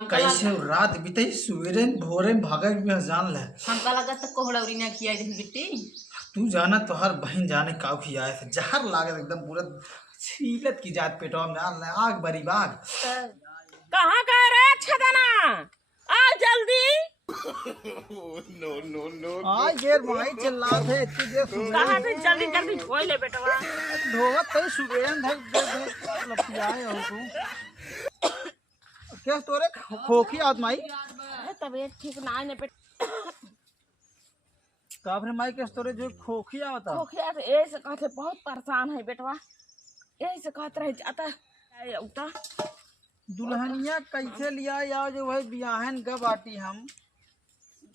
कैसे रात बीते सवेरे भोरे भागे भी जान ले। हमका लगा तो कोहड़ौरी ना खिया दे बेटी। तू जाना तो हर बहन जाने का खिया है जहर लागे एकदम पूरा छीलत की जात पेटवा में आग आग बरी बाग। कहाँ गए रे छदना? आ जल्दी। नो नो नो आ गेर माई चिल्ला थे इतनी देर कहाँ से जल्दी जल्दी धोई ले बेटवा। धोवत तो सुबह धर लपियाए हो तू क्या तोरे खोखी आत माई तबीयत ठीक ना है बेट। काफरे माई के तोरे जो खोखी आवता खोखिया तो ऐसे कहते बहुत परेशान है बेटवा। यही से कहते रह जाता उता। दुल्हनिया कैसे लिया या जो है बियाहन का बाटी हम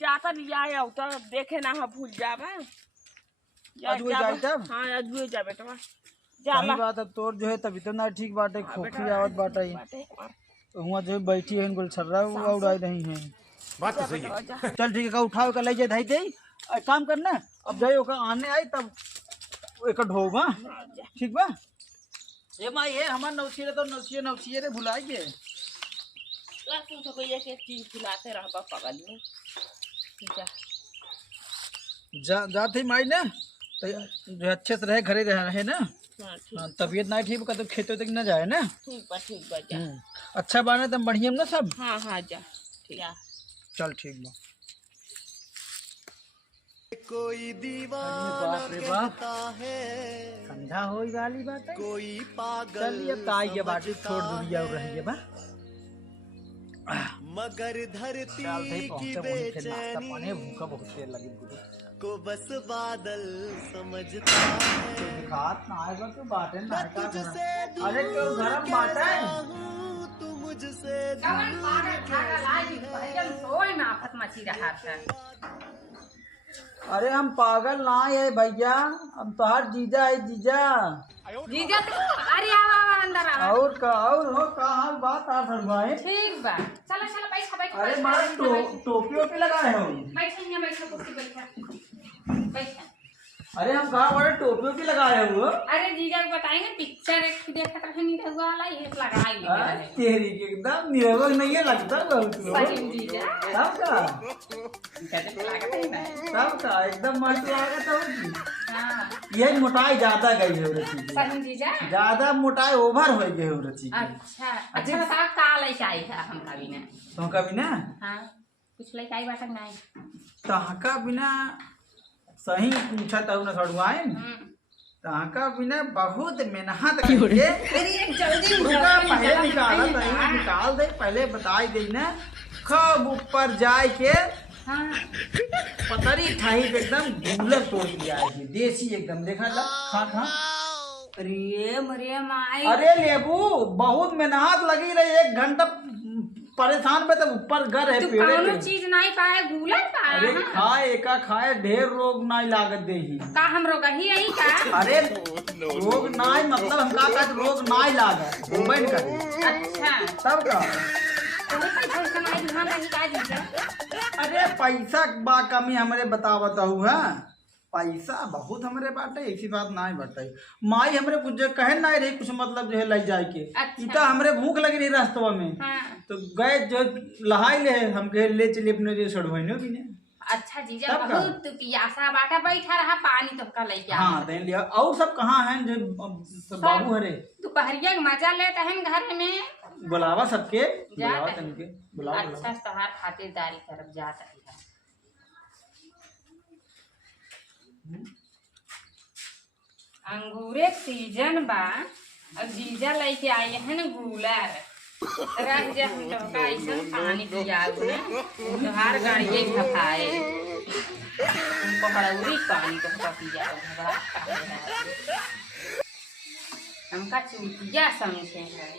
जाता लिया या उता देखे ना हम भूल जावे। आज वो जाए तब हाँ आज वो जा बेटवा। सही बात है तोर जो है तभी तो ना ठीक बाटे खोखी आवत बाटा ही वहाँ जो बैठी है इनको छर्रा उड़ाई नहीं है। बात तो सही है। चल ठीक है उठाओ का ले जाए धाई दे एक काम करना अब जाए ओका आने आई तब एक ढोबा ठीक बा। ये माई है हमार नौसिया तो नौसिया रे भुलाई गे तू तो कोई एक चीज खिलाते रह पागल में जाते माई ना तो जो अच्छे से रहे घरे रहे ना। हाँ तबीयत नहीं ठीक तो खेतों तक न जाए ना। ठीक बा जा। अच्छा बाने तब बढ़िया ना सब। हाँ हाँ जा ठीक है चल ठीक बा। कोई दीवाना कहता है ठंडा होई वाली बात है कोई पागल। चलिए ताई ये बात छोड़ दूरिया रही है बा मगर धरती की बेचैनी पानी भूखा बहुत देर लगी को बस बादल समझता है। खात ना आएगा तो बातें ना आएगा। अरे क्यों गरम बात है तू मुझसे अरे हम पागल ना है भैया हम तो हर जीजा है जीजा जीजा तो अरे आवा अंदर आ और का और हो कहाँ बात आ सरवाए ठीक बा चलो चलो बैठा अरे मारा टोपी ओपी लगाए हो बैठा कुर्सी बैठा। अरे हम कहाँ बड़े टोपी ओपी लगाए हो। अरे जीजा को बताएंगे पिक्चर देखा था नहीं हुआ वाला ये लगाई तेरी एकदम निरवल नहीं है लगता बहुत सही जीजा सबका एकदम मस्त लागत होगी। हां ये मोटाई ज्यादा गई है रची सही जीजा ज्यादा मोटाई ओवर हो गई है रची। अच्छा अच्छा बता का लेके आई था हम कभी ना तो कभी ना हां कुछ लेके आई बात नहीं तहका बिना सही पूछा तो ना छड़वाए तहका बिना बहुत मेहनत करके जल्दी पहले निकाल दे पहले बताई दे ना कब ऊपर जाए के पतरी ठाई एकदम गुलर तोड़ दिया है देसी एकदम देखा ला खा अरे माई अरे लेबू बहुत मेहनत लगी रही 1 घंटा परेशान पे तब ऊपर घर है पेड़े पे चीज नहीं पाए गुलर पाए। अरे खाए एका खाए ढेर रोग नहीं लागत दे ही का हम रोग ही यही का अरे रोग नहीं मतलब हम का रोग नहीं लागत मोबाइल कर अच्छा तब का पैसा नहीं ध्यान रही का जीजा। अरे पैसा बा कमी हमरे बतावत हूँ है पैसा बहुत हमरे बाटे ऐसी बात नहीं बाटे माई हमरे कुछ कहे नहीं रही कुछ मतलब जो है ले जाए के इतना हमरे भूख लगी रही रास्ता में तो गए जो लहाई ले हम कहे ले चलिए अपने जो सड़वाइनो भी ने। अच्छा जीजा बहुत पियासा बाटा बैठा रहा पानी तो का लेके हाँ दे लिया और सब कहाँ हैं जो बाबू हरे दोपहरिया का मजा लेते हैं घर में बुलावा सबके बुलावा तनके बुलावा अच्छा सहार खातिरदारी करब जात है अंगूरे सीजन बा अब जीजा लेके आए हैं ना गुलर रह जा हम लोग का ऐसा पानी पियाओ ना तोहार गाड़िए खपाए पकड़ौरी पानी तो पियाओ हमका चूतिया समझे है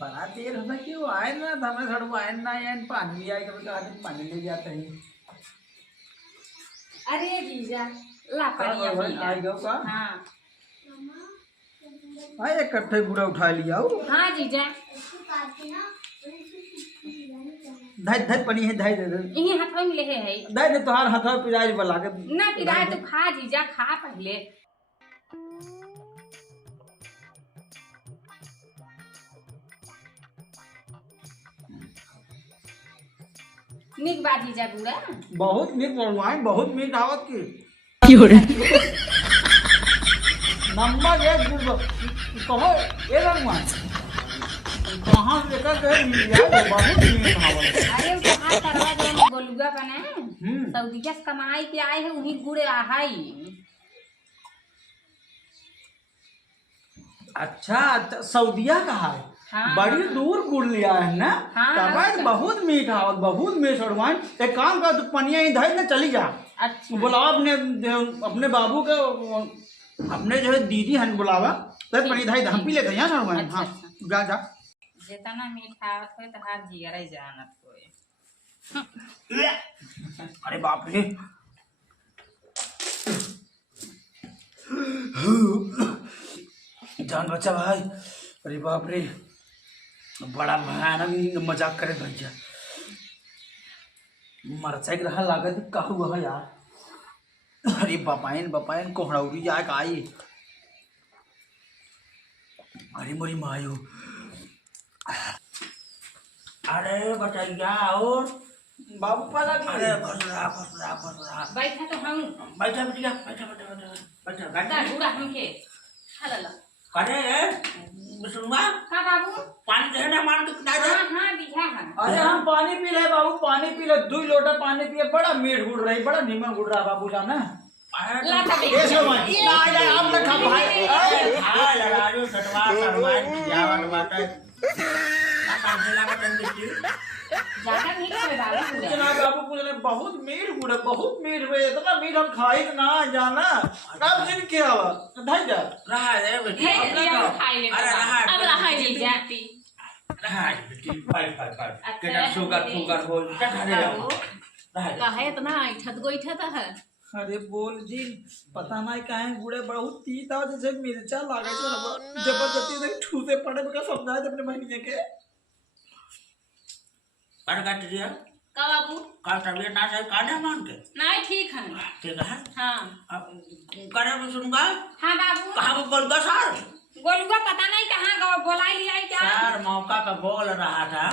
बड़ा देर होता क्यों आए ना हमें घर में आए ना आए पानी आए कभी कहा पानी ले जाते हैं। अरे जीजा ला पानी आ गयो का हाँ आए एक कट्ठे पूरा उठा लिया हो हाँ जीजा धाई धाई पानी है धाई दे दे यही हाथ में ले है धाई दे तोहार हाथ में पिराज वाला के ना पिराज तो खा जीजा खा पहले निक बात जीजा गुड़ा बहुत मीठ बनवाएं, बहुत मीठ आवत की नंबर एक गुड़ कहो ये बनवाएं कहाँ से लेकर गए मिल जाए बहुत मीठ आवत। अरे कहाँ करवा जो गोलुआ बने सऊदीया से कमाई के आए हैं उन्हीं गुड़े आई। अच्छा सऊदीया कहा है। हाँ, बड़ी दूर गुड़ लिया है ना। हाँ, तब अच्छा। बहुत मीठ आवत, बहुत मीठ उड़वाएं। एक काम कर तू पनिया इधर ना चली जा। अच्छा बुलावा अपने बाबू के, अपने जो है दीदी हैं बुलावा तो पनी इधर हम पी लेते हैं यहाँ छड़वाएं। अच्छा, हाँ अच्छा। जा जा। जितना मीठा आवत हो तो हाथ जिगर ही जानत होए। अरे बाप रे जान बच्चा भाई। अरे बाप रे बड़ा भयानक मजाक करे भैया मरचा के रहा लागत कहू वह यार। अरे बपायन बपायन कोहड़ौरी आए का आई। अरे मोरी मायो। अरे बचैया और बाबू पाला अरे खसरा बैठा तो हम बैठा बिटिया बैठा बैठा बैठा बैठा दा बैठा। गुड़ा हमके हला अरे सुनवा का बाबू पानी दे ना मान के किनारे। हाँ हाँ दिखा है। अरे हम पानी पी ले बाबू, पानी पी ले 2 लोटा पानी पिए। बड़ा मीठ गुड़ रही, बड़ा नीमन गुड़ रहा बाबू जाना। लाता दे। ये सो मत ना जा हम ना खा भाई। अरे खा लगा जो सटवा सरवा जावन बाटे ना काहे लगा तंदी। ज्यादा मीठ है बाबू गुड़ा। जना बाबू पूछने बहुत मीठ गुड़ है, बहुत मीठ है। इतना मीठ हम खाई ना जाना कब दिन के आवा धर जा रहा है बेटी। हे अपना लिया खाओ। खाई ले अरे रहा अब रहा जी जाती। रहा बेटी पाई अच्छा, के शुगर शुगर हो चढ़ा बाबू रहा। कहे इतना इठत गोइठत है। अरे बोल जी पता नहीं काहे गुड़े बहुत तीता हो जैसे मिर्चा लागे तो जबरदस्ती से ठूसे पड़े बका समझाए अपने बहनी के पर काट दिया का बाबू का तबीयत ना सही काने मान के नहीं ठीक है। ठीक है। हाँ अब करे में सुनूंगा हाँ बाबू कहाँ को बोल सर गोलुआ पता नहीं कहाँ गवा बोलाई लिया क्या। सर मौका पे बोल रहा था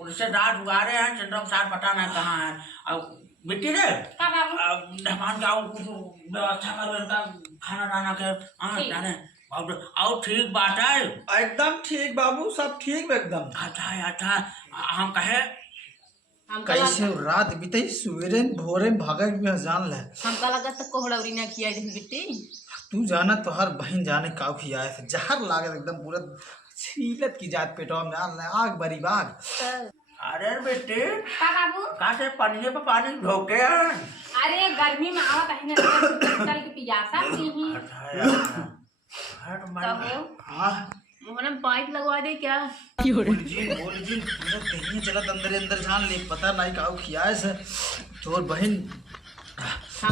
उनसे रात उगारे हैं चंद्रम सर पता नहीं कहाँ है। अब बेटी रे का बाबू मेहमान का कुछ व्यवस्था करो इनका खाना दाना के। हाँ जाने और ठीक बात है एकदम ठीक बाबू सब ठीक एकदम। अच्छा अच्छा हम कहे कैसे रात बीते सवेरे भोरे भागे भी जान ले। हमका लगा तो कोहड़ौरी ना किया रे बेटी। तू जाना तो हर बहन जाने का खियाए थे जहर लागत एकदम पूरा छीलत की जात पेटवा में जान ले आग बरी बाग। अरे बेटे का बाबू काटे पानी पे पानी ढोके अरे गर्मी में आवत है ना तल के पियासा नहीं। हाँ मोहन पाइप लगवा दे क्या। बोल जी कहीं चलत अंदर जान ले पता नहीं का खियाए से तोर बहन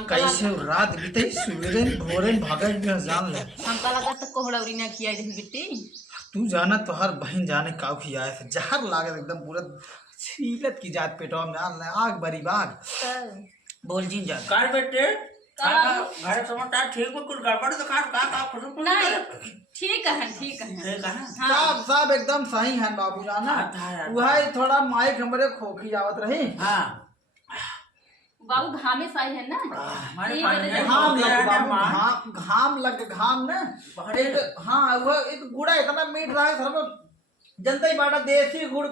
कैसे रात बीते सवेरे भोरे भागे भी जान ले। हमका लगा तो कोहड़ौरी ना किया रे बेटी। तू जाना तो हर बहन जाने का खियाए थे जहर लागत एकदम पूरा छीलत की जात पेटवा में जान ले आग बरी बाग। बोल जी जा कार बेटे घर समाचार ठीक कुछ गड़बड़ तो का नहीं ठीक है ठीक है। सब सब एकदम सही है बाबू जाना। वह थोड़ा माइक हमरे खोखी आवत रही। हाँ बाबू घामे सही है ना। घाम लग बाबू घाम लग घाम ना एक। हाँ वह एक गुड़ा इतना मीठ रहा है सर जनता ही बाटा देसी गुड़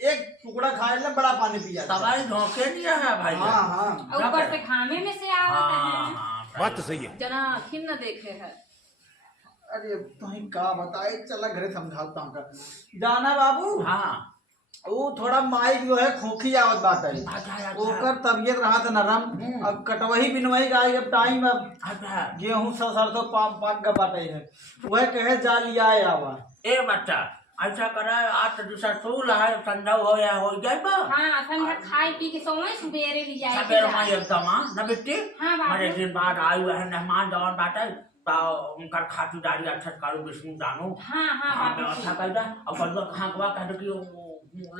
एक टुकड़ा खाए ना बड़ा पानी पिया तबाही धोखे दिया है भाई। हाँ हाँ ऊपर से खाने में से आवत है। बात तो सही है। जना खिन न देखे है। अरे तुम का बताए चला घरे समझाता हूँ जाना बाबू। हाँ वो थोड़ा माइक जो है खोखी आवत बात है ओकर तबियत रहा था नरम। अब कटवही बिनवही का अब टाइम अब गेहूँ सरसों पाक का बाटे है वह कहे जा लिया आवा। ए बच्चा अच्छा करा आज तो दूसरा सूल है ठंडा हो या हो जाए बा। हाँ असन में खाई पी के सोए सुबेरे ले जाए सवेरे में एकदम ना बेटी। हाँ बाबू मेरे दिन बाद आयु है मेहमान जवान बाटे तो उनका खातिरदारी अच्छा करो विष्णु जानो। हाँ हाँ हाँ बाबू व्यवस्था कर दे और बंदर कहाँ कवा कह दो कि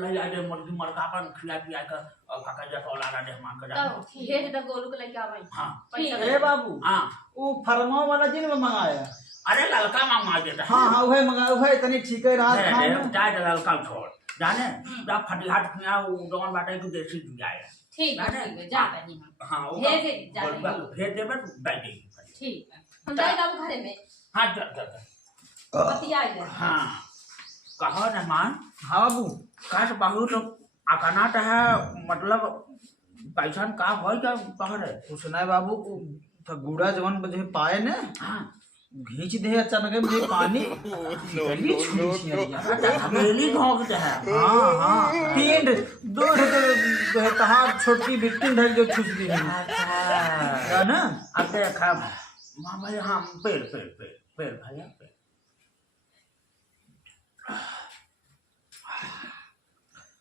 ले जाए मुर्गी मरकापन खिला पिया कर काका जा तो लाना दे मान कर जानो। तो ये तो गोलू के लेके आवे। हाँ पैसा बाबू। हाँ वो फरमा वाला जिन में मंगाया। अरे ललका मंगा देता। हाँ हाँ वह मंगाया वह इतनी ठीक है रात खाने चाय ललका छोड़ जाने जब फटिहाट में वो जवान बाटे को देसी दिया है ठीक है जा रही हूँ। हाँ भेज दे, जा रही बलुआ हूँ। भेज देबे तो बैठेगी। ठीक है हम जाए बाबू घरे में हाँ जा बतियाई ले। हाँ कहो मेहमान हाँ बाबू काश बहुत अकनाट है मतलब कैसन का हो जा कह रहे कुछ नहीं बाबू तो गुड़ा जवन जो पाए ने हाँ घींच दे अचानक मुझे पानी गली छुड़ी छिया हवेली भोगते हैं हाँ हाँ तीन दो तहार छोटी बिट्टी ढक जो छुस दी है अच्छा ना अब देखा माँ भाई हाँ पेड़ पेड़ पेड़ पेड़ भैया पेड़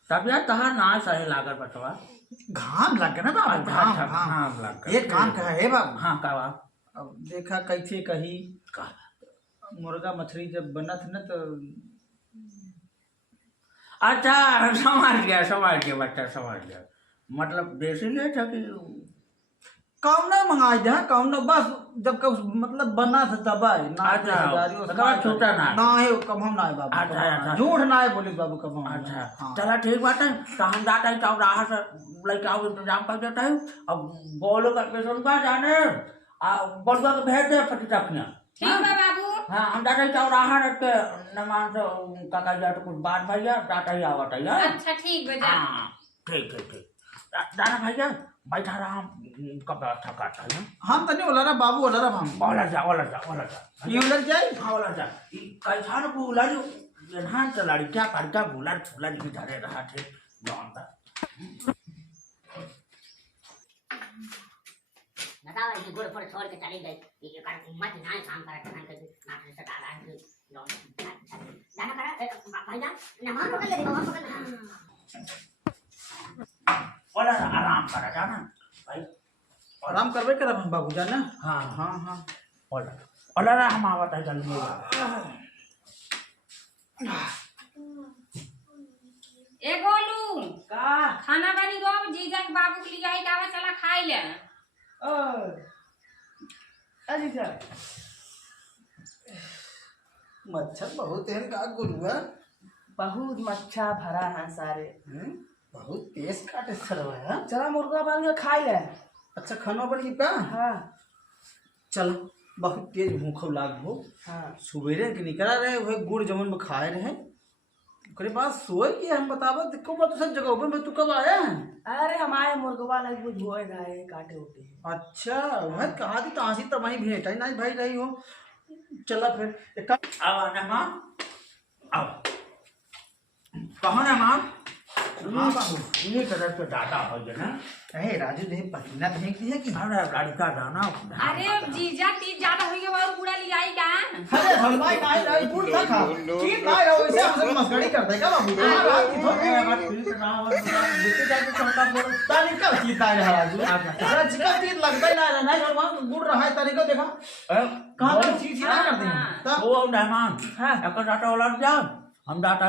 तबियत तहार ना सही लागत बटवा घाम लग गया ना बाबू घाम घाम हाँ लग एक काम कहा है बाबू हाँ का अब देखा कैसे कही का मुर्गा मछली जब बना था ना तो अच्छा समझ गया बच्चा समझ गया मतलब देसी ले था कि कौन ना मंगाई दे कौन ना बस जब कब मतलब बना था तब आए ना अच्छा, हजारियों तो कब छूटा ना? ना है कब हम ना है बाबू अच्छा, अच्छा। झूठ ना है बोले बाबू कब हम अच्छा हाँ। चला ठीक बात है तो हम जाता है चौराहा से लेके आओ इंतजाम कर देता है अब बोलो कर पेशेंट का जाने बलुआ के भेज दे पति अपने ठीक है बाबू। हाँ हम जाते हैं चौराहा रख के नमान से काका जा तो कुछ बात भैया जाता ही आवता है अच्छा ठीक है जा। हाँ ठीक ठीक ठीक जाना भैया बैठा रहा हम कब व्यवस्था करता है हम तो नहीं बोला रहा बाबू बोला रहा हम ओला जा ये उलट जाए हाँ ओला जा कैसा न बोला जो यहाँ से लड़कियाँ करके बोला छोला जी धरे रहा थे जौन का बताओ ये गोड़ पर छोड़ के चली गई ये कर मत ना काम करे ना कर नाटक से डाला है जाना करा भैया नमान पकड़ ले बाबा पकड़ ले ओला आराम करा जाना भाई आराम करवे कर हम बाबू जाना हाँ हाँ हाँ ओला ओला हम आवत है जल्दी ए गोलू का खाना बनी गो जीजा के बाबू के लिए आई गावा चला खाई ले। अजी सर मच्छर बहुत है का गुरुआ बहुत मच्छा भरा है सारे। बहुत तेज काटे सरवा है चला मुर्गा बन के खाई ले। अच्छा खाना पड़ी का हाँ चल बहुत तेज भूख लाग हो हाँ सुबेरे के निकला रहे वही गुड़ जमन में खाए रहे ओकरे बाद सोए कि हम बतावा देखो बात सब जगह में तू कब आया है अरे हमारे मुर्गवा लग कुछ धोए धाए काटे उठे। अच्छा वह कहा थी तासी तब वहीं भेंट है नहीं भाई रही हो चला फिर एक काम आओ ना माँ आओ कहो ना माँ हाँ बाबू इन्हीं तरह से डाटा हो गया ना अरे राजू देह पसीना फेंक दिया कि अरे लड़का जाना अरे जीजा तीन ज्यादा हुई है और पूरा ले आई का। अरे हलवाई नहीं नहीं गुड़ ना खा ठीक ना है वैसे हमसे मस्करी करता है क्या बाबू रात की देखते जाके छोटा बोल तानी का चीज है राजू राज का चीज लगता ही ना ना हलवाई गुड़ रहा है तानी को देखा कहां तक चीज ना कर दें वो मेहमान हाँ एक डाटा उलट जाओ हम डाटा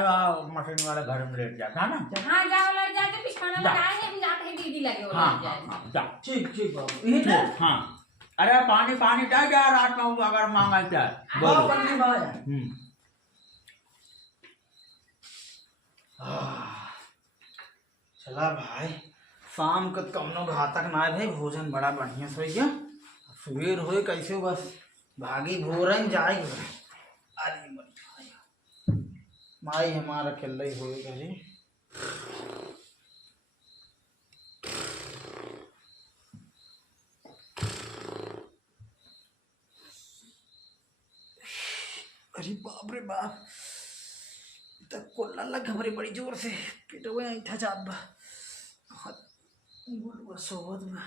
मशीन वाले घर में लेट जाता ना हाँ जाओ लड़ जाए तो बिछाना लगाए हैं हम जाते हैं दीदी लगे हो हाँ लड़ जाए। हाँ जा ठीक ठीक बाबू यही ना हाँ अरे पानी पानी डाल जा रात में अगर मांगा क्या बोलो पानी भाई चला भाई शाम को कमनो घातक ना है भाई भोजन बड़ा बढ़िया से हो गया सुबेर होए कैसे हो बस भागी भोरन जाए अरे माई हमारा अकेला ही होएगा जी अरे बाप रे बाप तक कोल्ला लग हमारी बड़ी जोर से पेटवा आई था जात बा बोलवा सोवत बा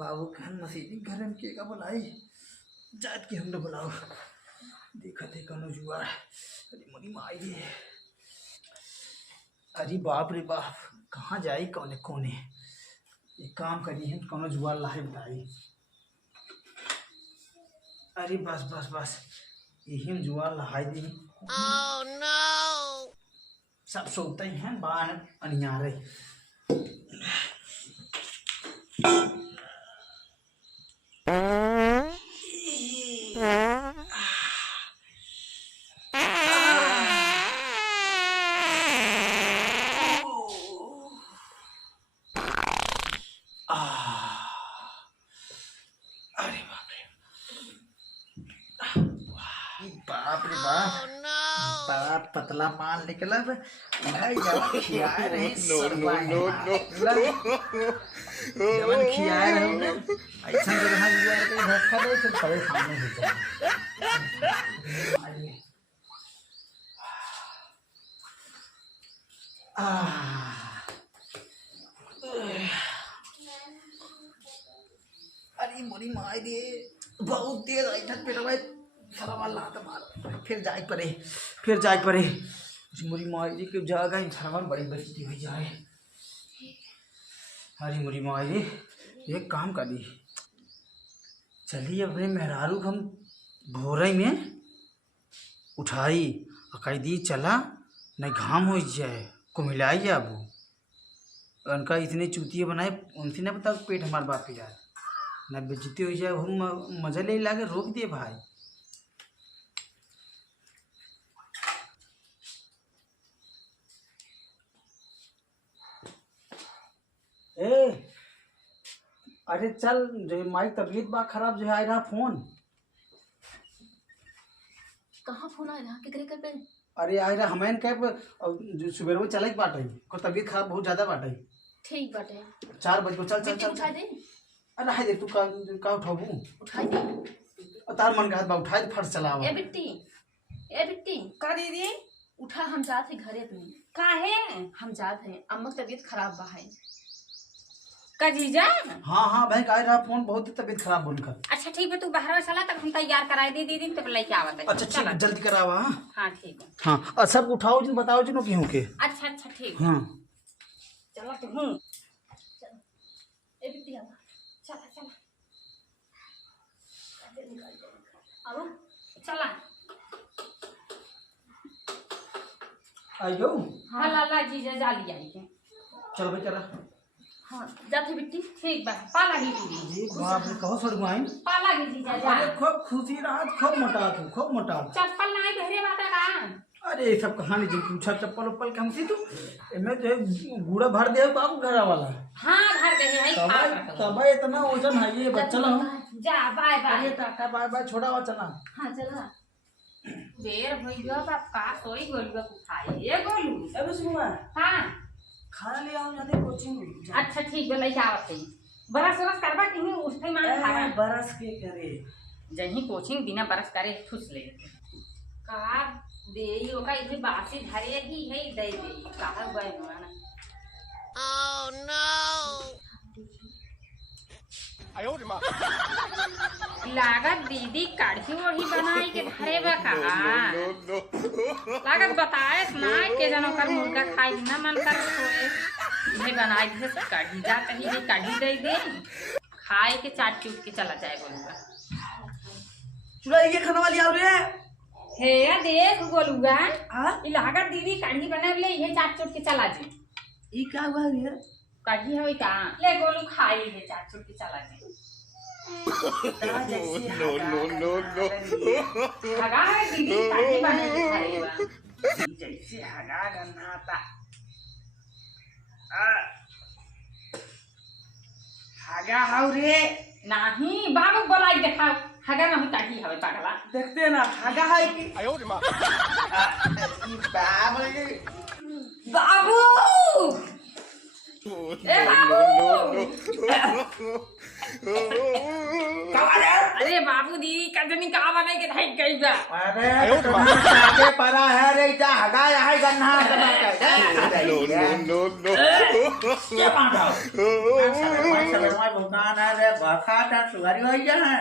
बाबू कहन नसीबी घर में के का बुलाई जात के हमने बुलाओ देखा थे कनो जुआर अरे मनी माई रे अरे बाप रे बाप कहाँ जाई कौने कोने एक काम करी है कौनो जुआर लाए बताई अरे बस बस बस यही में जुआर लहाई दी oh, no! सब सोते ही हैं बाहर अनियारे बड़ा पतला माल निकला भाई जवन खियाए रहे जवन खियाए रहे ना ऐसा जगह लिया के रखा दे तो परेशानी हो जाए। अरे मोरी माई दे बहुत तेज आई ठट पे भाई सारा वाला तो मार फिर जाए परे मोरी माई दे के जागा इन सारा बड़ी बचती हुई जाए। अरे मोरी माई दे एक काम कर दी चलिए अपने मेहरारू हम भोरई में उठाई और कह दी चला नहीं घाम हो जाए को मिलाई जा अब उनका इतने चूतिए बनाए उनसे ना बताओ पेट हमारे बाप पे जाए ना बेचती हो जाए हम मजा ले ला के रोक दिए भाई। ए अरे चल जो माई तबीयत बा खराब जो है आ रहा फोन। कहाँ फोन आया रहा केकरे कर पे? अरे आ रहा हमें कैब जो सुबह वो चला बाट रही को तबीयत खराब बहुत ज्यादा बाट रही। ठीक बाटे 4 बजे को चल चल बिट्टी चल उठा दे अरे हाय देख तू का उठाबू उठाई दे तार मन का हाथ बा उठाए फट चलावा। ए बिट्टी का दीदी उठा हम जात है घरे में काहे हम जात हैं अम्मा की तबीयत खराब बा है। का जीजा हाँ भाई का रहा फोन बहुत ही तबीयत खराब बोल कर। अच्छा ठीक है तू बाहर में चला तब हम तैयार कराए दे दीदी तब लेके आवत है। अच्छा ठीक जल्दी करावा। हाँ ठीक है हाँ और सब उठाओ जिन बताओ जिन क्यों के। अच्छा ठीक है हाँ चलो तू ए बिट्टी आ चला आओ चला आइयो हाँ लाला जीजा जाली आई के चलो भाई चला। हाँ जाते बिट्टी ठीक बा पाला गी दीदी जी बाप रे कहो सर गुआइन पाला गी जीजा जा अरे खूब खुशी रहा खूब मोटा चप्पल नहीं पहरे बाटा का अरे ये सब कहानी जो पूछा चप्पल उप्पल कम सी तू इनमें जो गूड़ा भर दे बाबू घर वाला हाँ भर गए है तब इतना वजन है ये बच्चा लो जा बाय अरे बाय टाटा बाय बाय छोड़ा हुआ चला। हाँ चला देर भइया बाप का सोई गोलुआ को खाए ये गोलू अबे सुनुआ हाँ खाना ले आओ जाते कोचिंग अच्छा ठीक है लेके आवत है बरस बरस करबा कि नहीं उठे मान खावा बरस के करे जही कोचिंग बिना बरस करे ठुस ले का देई ओका इथे बासी धरे ही है दे दे कहा हुआ है ना ओह नो आयो रे मां लागत दीदी काढ़ी ओढ़ी बनाई के धरे बा का लागत बताए ना के जनो कर मुर्गा खाई ना मन कर सोए ये बनाई दे काढ़ी जा कहीं भी काढ़ी दे दे खाए के चाट चूट के चला जाए गोलुआ चुरा ये खाना वाली आओ रे हे देख गोलुआ हां ई लागत दीदी काढ़ी बना ले ये चाट चूट के चला जाए ई क्या हुआ रे काढ़ी है का ले गोलू खाई है चाट चूट के चला जाए नो हगा है दीदी काढ़ी बना के खाएगा जैसे हगा गन्ना था हगा हाउ रे नहीं बाबू बोलाई देखा हगा नहीं काढ़ी हवे पागला देखते ना हगा है कि बाबू ए बाबू अरे बाबू दीदी कजनी का बने के धाई गई बा अरे आगे पड़ा है रे इटा हगा है गन्ना क्या बात है भगवान है रे बखा ता सुवारी हो जा है